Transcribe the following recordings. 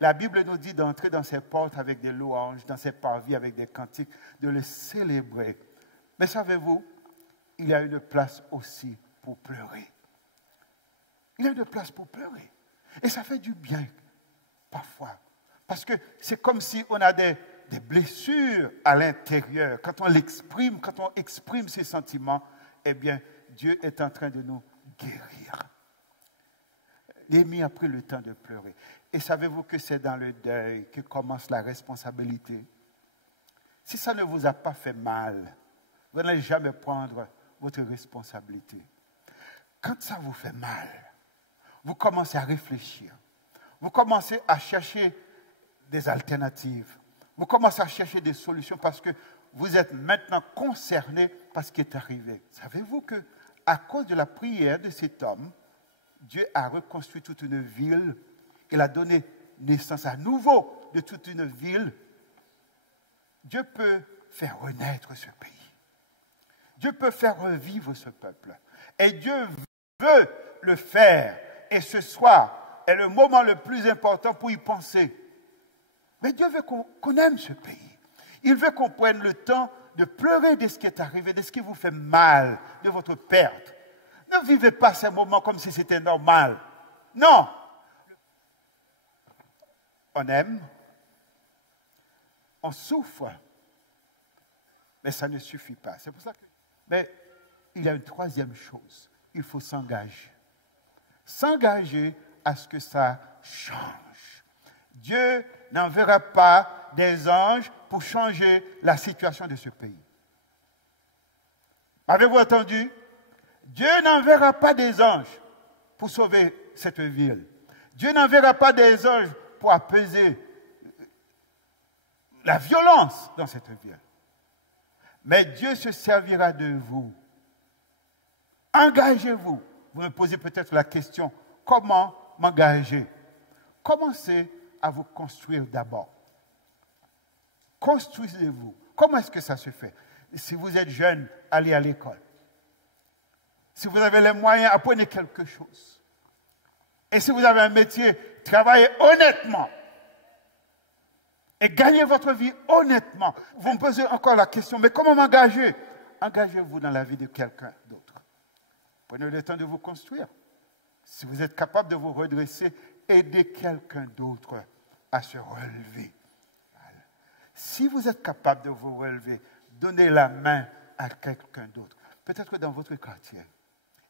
la Bible nous dit d'entrer dans ses portes avec des louanges, dans ses parvis avec des cantiques, de le célébrer. Mais savez-vous, il y a une place aussi pour pleurer. Il y a une place pour pleurer. Et ça fait du bien, parfois. Parce que c'est comme si on a des blessures à l'intérieur. Quand on l'exprime, quand on exprime ses sentiments, eh bien, Dieu est en train de nous guérir. Néhémie a pris le temps de pleurer. Et savez-vous que c'est dans le deuil que commence la responsabilité? Si ça ne vous a pas fait mal, vous n'allez jamais prendre votre responsabilité. Quand ça vous fait mal, vous commencez à réfléchir. Vous commencez à chercher des alternatives. Vous commencez à chercher des solutions parce que vous êtes maintenant concerné par ce qui est arrivé. Savez-vous que à cause de la prière de cet homme, Dieu a reconstruit toute une ville. Il a donné naissance à nouveau de toute une ville. Dieu peut faire renaître ce pays. Dieu peut faire revivre ce peuple. Et Dieu veut le faire. Et ce soir est le moment le plus important pour y penser. Mais Dieu veut qu'on aime ce pays. Il veut qu'on prenne le temps de pleurer de ce qui est arrivé, de ce qui vous fait mal, de votre perte. Ne vivez pas ces moments comme si c'était normal. Non. On aime, on souffre, mais ça ne suffit pas. C'est pour ça que... Mais il y a une troisième chose. Il faut s'engager. S'engager à ce que ça change. Dieu n'enverra pas des anges pour changer la situation de ce pays. Avez-vous entendu? Dieu n'enverra pas des anges pour sauver cette ville. Dieu n'enverra pas des anges pour apaiser la violence dans cette ville. Mais Dieu se servira de vous. Engagez-vous. Vous me posez peut-être la question, comment m'engager? Commencez à vous construire d'abord. Construisez-vous. Comment est-ce que ça se fait? Si vous êtes jeune, allez à l'école. Si vous avez les moyens, apprenez quelque chose. Et si vous avez un métier, travaillez honnêtement. Et gagnez votre vie honnêtement. Vous me posez encore la question, mais comment m'engager? Engagez-vous dans la vie de quelqu'un d'autre. Prenez le temps de vous construire. Si vous êtes capable de vous redresser, aidez quelqu'un d'autre à se relever. Voilà. Si vous êtes capable de vous relever, donnez la main à quelqu'un d'autre. Peut-être dans votre quartier.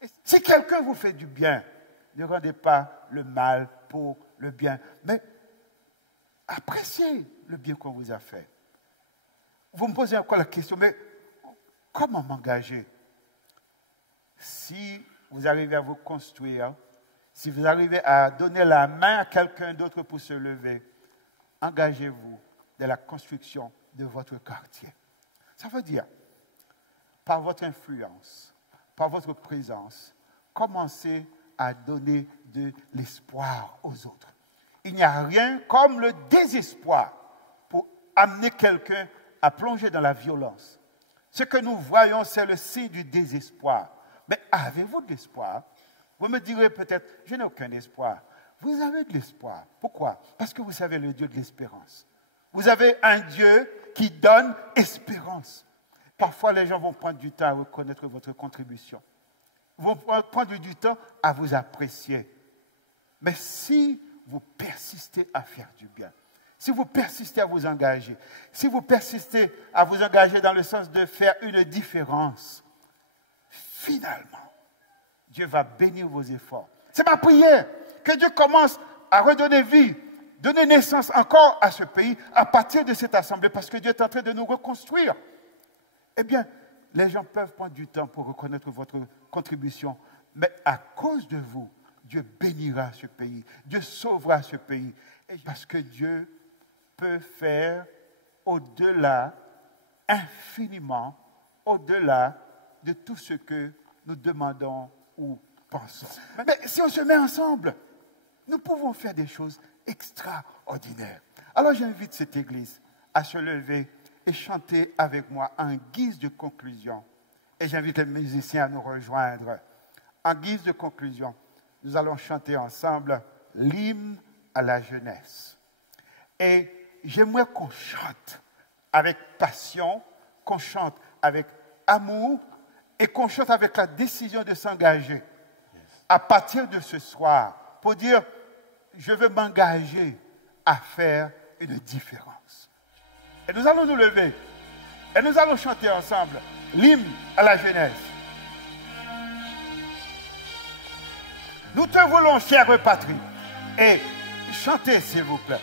Et si quelqu'un vous fait du bien, ne rendez pas le mal pour le bien, mais appréciez le bien qu'on vous a fait. Vous me posez encore la question, mais comment m'engager? Si vous arrivez à vous construire, si vous arrivez à donner la main à quelqu'un d'autre pour se lever, engagez-vous dans la construction de votre quartier. Ça veut dire, par votre influence, par votre présence, commencez à donner de l'espoir aux autres. Il n'y a rien comme le désespoir pour amener quelqu'un à plonger dans la violence. Ce que nous voyons, c'est le signe du désespoir. Mais avez-vous de l'espoir? Vous me direz peut-être, je n'ai aucun espoir. Vous avez de l'espoir. Pourquoi? Parce que vous savez le Dieu de l'espérance. Vous avez un Dieu qui donne espérance. Parfois, les gens vont prendre du temps à reconnaître votre contribution. Ils vont prendre du temps à vous apprécier. Mais si vous persistez à faire du bien, si vous persistez à vous engager, si vous persistez à vous engager dans le sens de faire une différence, finalement, Dieu va bénir vos efforts. C'est ma prière que Dieu commence à redonner vie, donner naissance encore à ce pays à partir de cette assemblée, parce que Dieu est en train de nous reconstruire. Eh bien, les gens peuvent prendre du temps pour reconnaître votre contribution, mais à cause de vous, Dieu bénira ce pays, Dieu sauvera ce pays, parce que Dieu peut faire au-delà, infiniment, au-delà de tout ce que nous demandons ou pensons. Mais si on se met ensemble, nous pouvons faire des choses extraordinaires. Alors j'invite cette église à se lever et chanter avec moi en guise de conclusion. Et j'invite les musiciens à nous rejoindre. En guise de conclusion, nous allons chanter ensemble l'hymne à la jeunesse. Et j'aimerais qu'on chante avec passion, qu'on chante avec amour et qu'on chante avec la décision de s'engager à partir de ce soir pour dire, je veux m'engager à faire une différence. Et nous allons nous lever et nous allons chanter ensemble l'hymne à la jeunesse. Nous te voulons, chère patrie, et chantez s'il vous plaît.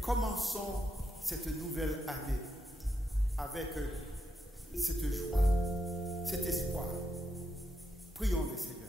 Commençons cette nouvelle année avec cette joie, cet espoir. Prions le Seigneur.